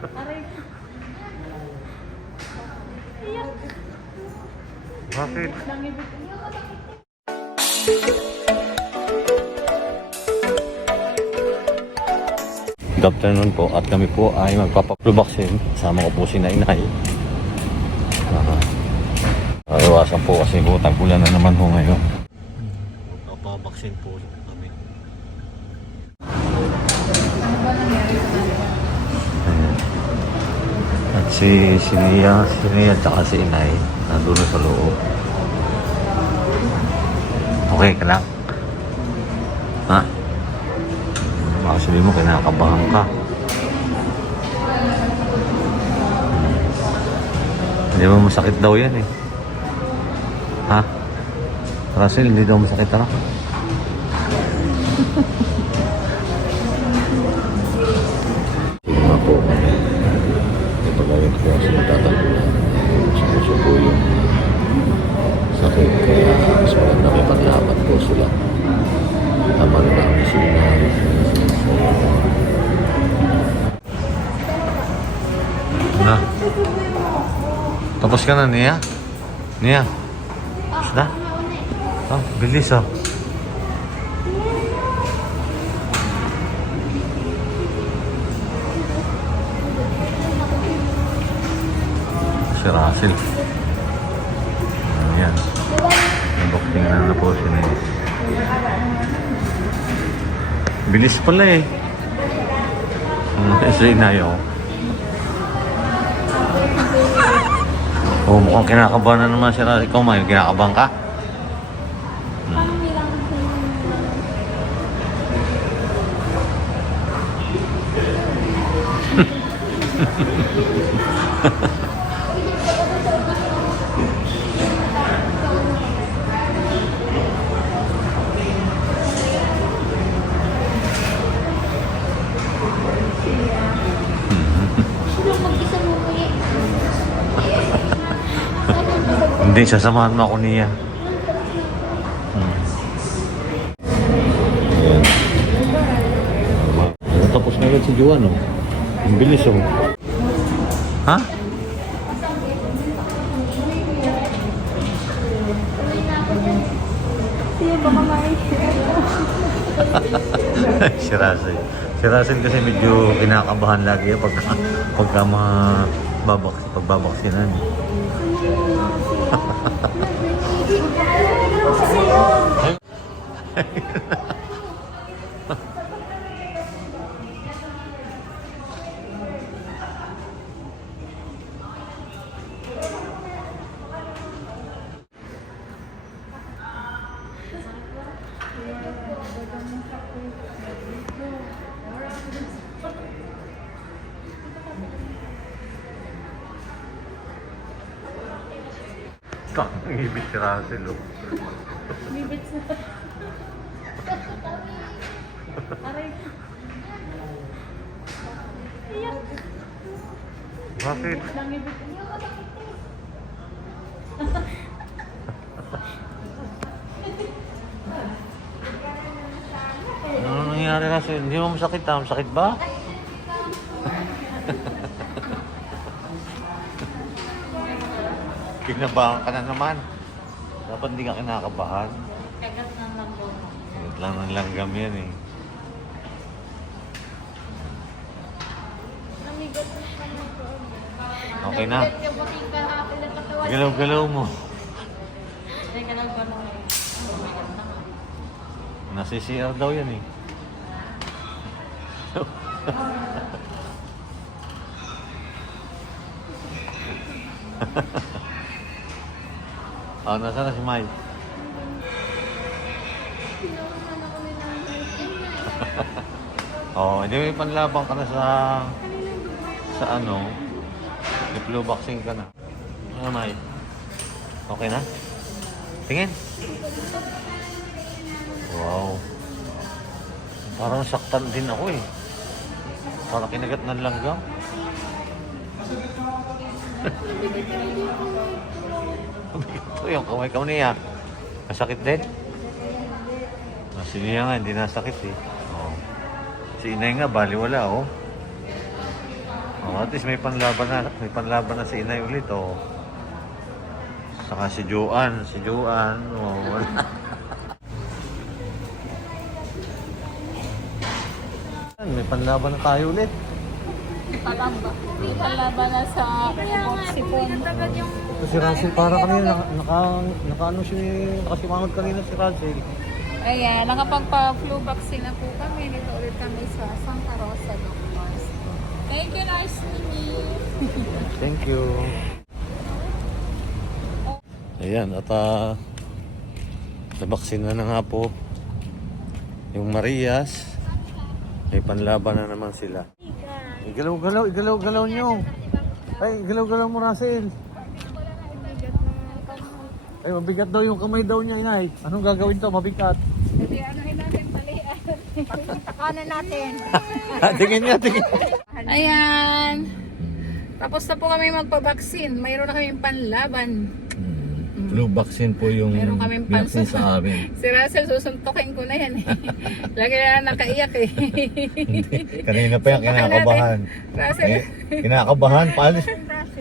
Aray. Bakit? Nangibig. Good afternoon po at kami po ay magpapa-flu vaccine. Kasama ko po si Nainay. Iwasan po kasi po tag-ulan na naman po ngayon. Magpapa-vaccine po kami. Ayan. At si Nia at saka si Inay nandun sa loob. Okay ka lang? Ha? Baka sabihin mo, kinakabahan ka. Hindi mo masakit daw yan eh. Ha? Russell, hindi daw masakit ha? Sige nga po kami. Ito gawin ko kasi matatagulan. Susuko yung sakit. Kaya mas maganda may paglaban po sila. Tama na namin sila. Na. Tapos ka na, Nia? Nia? Tapos na? Oh, bilis oh. Si Russell. Ayan. Nabokting na po si Nia. Bilis pala eh. Kasi inayaw. Oh, mukhang kinakabahan na naman si Russell. Ikaw, May, kinakabahan ka? Hindi, sasamahan mo ako niya. Ayan. Tapos na agad si Juan, oh. Ang bilis, oh. Ha? Siya baka ma-share ko. Si Russell. Si Russell kasi medyo kinakabahan lagi pagka pagbabaksinan. Ang ibig si Russell, oh. Bibit na. Aray. Iyak. Bakit? Nangibig. Ano nangyari, Russell? Hindi mo masakit, ha? Masakit ba? Kinabahan ka na naman. Dapat hindi ka kinakabahan. Kagat ng langgam. Kagat lang ng langgam yan eh. Namigot na siya ng loob. Okay na. Nagbuting ka hapon na katawan. Galaw-galaw mo. Hindi ka lang ba nung lumigat na. Nasa CR daw yan eh. Nasaan na si Mai? Hindi may panlabang ka na sa ano, flu vaccine ka na. Ano, Mai? Okay na? Tingin. Wow. Parang saktan din ako eh. Parang kinagat ng langgam. Ito yung kamay niya. Masakit din? Si Nia nga, hindi nasakit eh. Oh. Si Inay nga, baliwala oh. Oh, at least may panlaban na si inay ulit, oh. Saka si Joanne, oh, wala. May panlaban na tayo ulit. Palaban na sa sipon. Ito si Russell, para kanina, naka-ano nakasimangot kanina si Russell. Ayan, nakapagpa-flu vaccine na po kami. Dito ulit kami sa Santa Rosa Doctors. Thank you, nice to meet you. Thank you. Ayan, at nabaksina na nga po yung Marias. May panlaban na naman sila. Igalaw nyo. Ay, igalaw mo, Russell. Ay, mabigat daw yung kamay daw niya, inay. Anong gagawin to? Mabigat. Hindi, anuhin natin, talian. Pagtakanan natin. Tingin niya. Ayan. Tapos na po kami magpa-vaccine. Mayroon na kaming panlaban. Flu vaccine po yung Meron kaming vaccine pansa. sa amin. Si Russell, susuntukin ko na yan eh. Lagi na nakaiyak eh. Kanina pa yan, kinakabahan. Russell. Kinakabahan,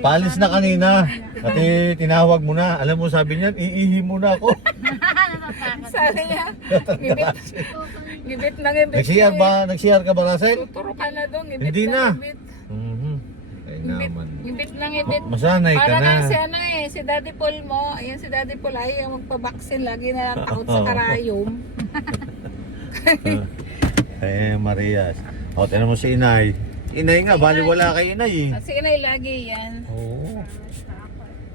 paalis na kanina. Pati tinawag mo na. Alam mo, sabi niyan, iihi muna ako. Sabi niya, gibit na gibit. Nag-CR ka ba, Russell? Tuturo ka na doon, gibit Hindi na. gibit. Ay naman. Gibit na gibit. Masanay ka Para na. nga si ano eh, si Daddy Paul mo. Ayan si Daddy Paul ayaw magpa-vaccine. Lagi na lang takot sa karayom. Eh, Marias. O, tinan mo si Inay. Inay nga, baliwala kay Inay eh. Si Inay lagi yan. Oo.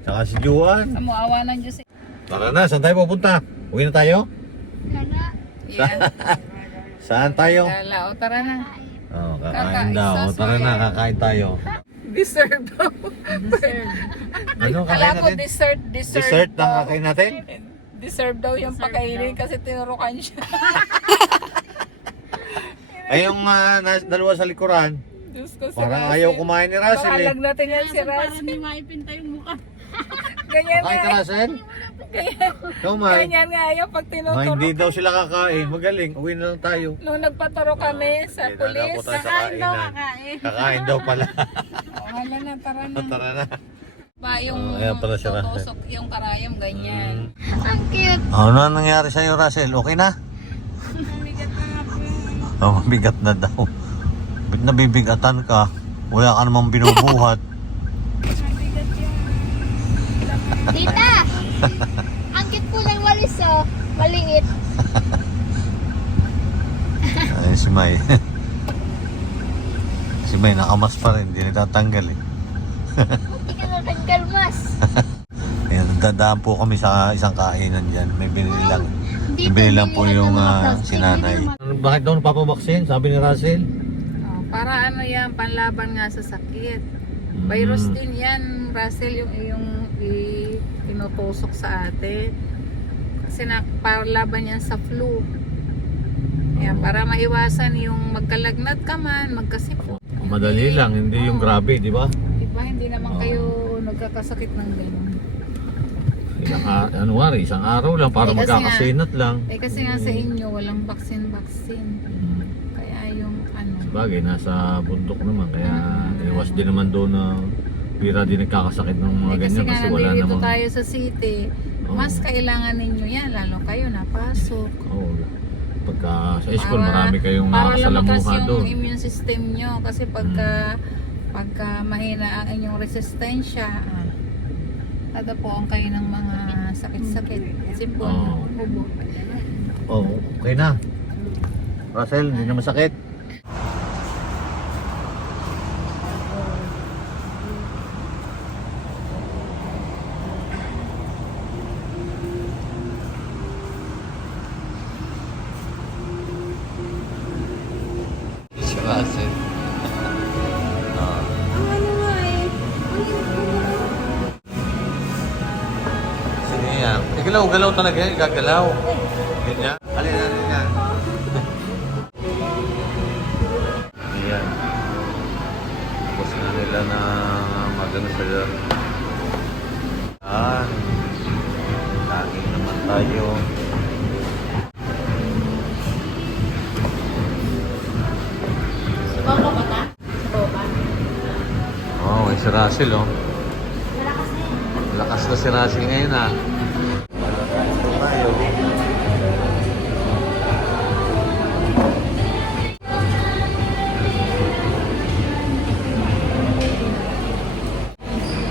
Saka si Juan. Amuawa ng Diyos. Tara na, saan tayo pupunta? Uwi na tayo? Yan. Saan tayo? Lala, o tara na. Oh, kakain daw. O, tara na, kakain tayo. Dessert daw. Anong Kala kakain ko natin? dessert Dessert ang daw. kakain natin? Deserve daw yung pakainin kasi tinurukan siya. Ay, yung dalawa sa likuran, Diyos ko si parang Russell. ayaw kumain ni Russell eh. Bakalag natin yan si Russell. Hindi maipinta yung mukha. Ganyan Kakain ka, nga. Russell? Ikaw, May. Ganyan nga ayaw pag Ma, tinuturo. hindi daw sila kakain. Magaling. Uwi na lang tayo. Nung nagpaturo kami sa Hindi na pulis. po tayo sa Kakain daw, kainan. kakain. Kakain daw pala. Hala na, tara na. Tara na. Ba, yung Ayan pala siya, Russell. tutusok, yung karayom, ganyan. Ang cute. Ano na nangyari sa'yo, Russell? Okay na? Oh, mabigat na daw. Ba't nabibigatan ka? Wala ka namang binubuhat. Tita! Ang cute po ng walis oh. Maliit. Ay, si May. Si May nakamas pa rin. Hindi natatanggal eh. Hindi ka natanggal mas. Ayan, dadaan po kami sa isang kainan dyan. May binili lang. Dito, Binili lang po binili yung ng mga plastic, sinanay. hindi naman- Bakit daw napapabaksin? Sabi ni Russell. Oh, para ano yan, panlaban nga sa sakit. Virus din yan, Russell, yung tinutusok sa atin. Kasi nakapalaban yan sa flu. Ayan, para maiwasan yung magkalagnat ka man, magkasipon. Madali lang, hindi yung grabe, di ba? Diba, hindi naman kayo nagkakasakit ng gano'n. Isang araw lang para Eh, kasi magkakasinat lang. Eh kasi nga sa inyo, walang vaccine. Kaya yung ano. Sabagay, nasa bundok naman, kaya iwas din naman doon na bira din nagkakasakit ng mga Eh, kasi ganyan nga kasi wala nandito namang... tayo sa city, mas kailangan ninyo yan, lalo kayo napasok. Oo. Pagka sa school, marami kayong para lumakas makasalamuha yung doon. immune system nyo. Kasi pagka mahina ang inyong resistensya, tadapuan kayo ng mga sakit-sakit. Sipon, Oo. ubo. Oo, okay na. Russell, hindi na masakit. Si Russell. Sige yan. Galaw-galaw talaga yan. Gagalaw. Ganyan. Alin yan. Ayan. Tapos na nila na magano sila. Lagi naman tayo. Sa baba ba ta? Sa baba. si Russell, oh. Malakas na si Russell ngayon, ah.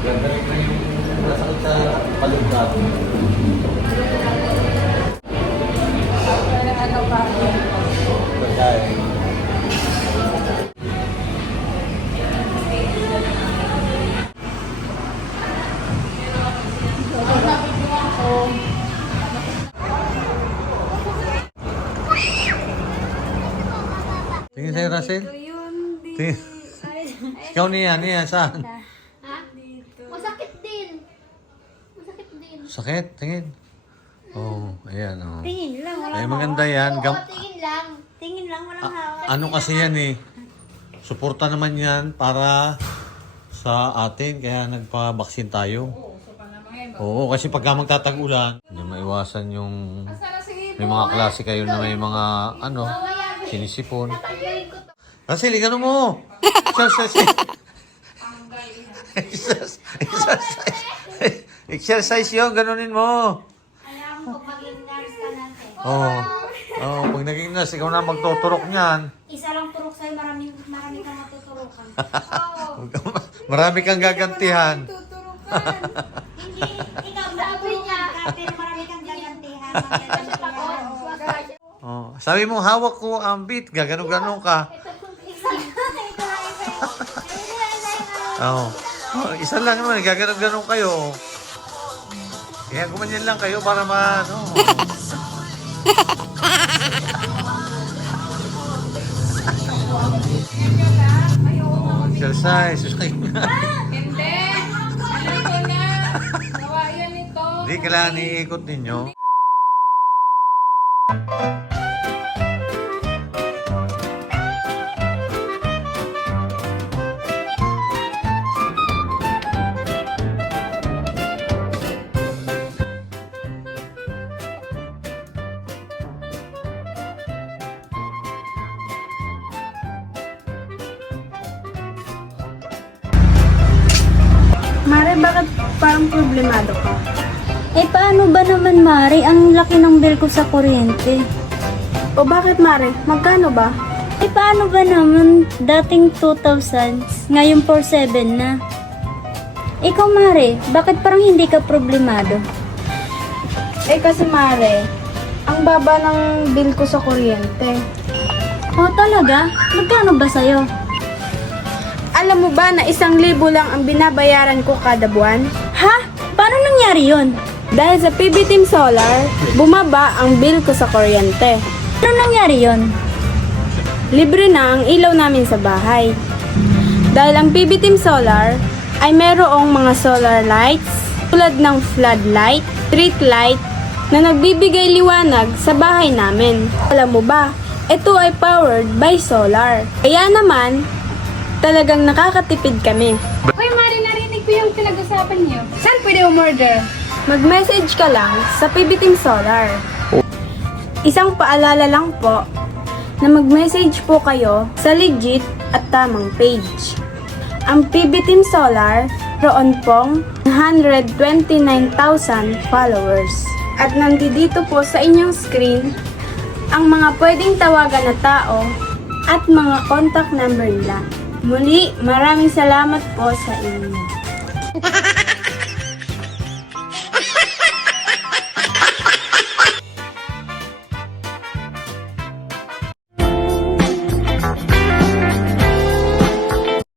Gagaling na yung nasakit sa palugdap. Ano pa? Pagkain. Tingin sa'yo, Russell. Tingin. Ikaw niya, saan? Ha? Masakit din. Masakit din. Sakit, tingin. Oh, ayan, oh. Tingin lang, wala Ay, maganda yan. Oo, tingin lang. Tingin lang, walang hawak. Ano kasi yan eh. Suporta naman yan para sa atin, kaya nagpa-vaccine tayo. Oo, kasi pagka magtatag-ulan, hindi maiwasan yung may mga klase kayo na may mga ano, sinisipon. Tatanggalin ko to. Russell, gano'n mo! Exercise yun, ganunin mo. Alam mo, maging nurse ka natin. Oo. Oh, pag naging nurse, ikaw na magtuturok niyan. Isa lang turok sa'yo, marami kang matuturukan. Marami kang gagantihan. Hindi, ikaw matuturukan ka, pero marami kang gagantihan. Oh, sabi mo, hawak ko ang beat, gagano-gano ka. Oo. Oh, isa lang naman, gagano-gano kayo. Kaya gumanyan lang kayo para ano. Exercise. Hindi. Alam ko na. Gawa yan ito. Hindi kailangan iikot ninyo. Mare, bakit parang problemado ka? Eh, paano ba naman, Mari? Ang laki ng bill ko sa kuryente. O bakit, Mare? Magkano ba? Eh, paano ba naman dating 2,000, ngayon 4,700 na? Ikaw, Mare, bakit parang hindi ka problemado? Eh, kasi Mare, ang baba ng bill ko sa kuryente. O, talaga? Magkano ba sa'yo? Alam mo ba na 1,000 lang ang binabayaran ko kada buwan? Ha? Paano nangyari yun? Dahil sa PB Team Solar, bumaba ang bill ko sa kuryente. Paano nangyari yun? Libre na ang ilaw namin sa bahay. Dahil ang PB Team Solar ay merong mga solar lights tulad ng floodlight, street light na nagbibigay liwanag sa bahay namin. Alam mo ba, ito ay powered by solar. Kaya naman, talagang nakakatipid kami. Hoy, Mari, narinig ko yung pinag-usapan niyo. Saan pwede umorder? Mag-message ka lang sa PB Team Solar. Isang paalala lang po na mag-message po kayo sa legit at tamang page. Ang PB Team Solar, roon pong 129,000 followers. At nandito po sa inyong screen ang mga pwedeng tawagan na tao at mga contact number nila. Muli, maraming salamat po sa inyo.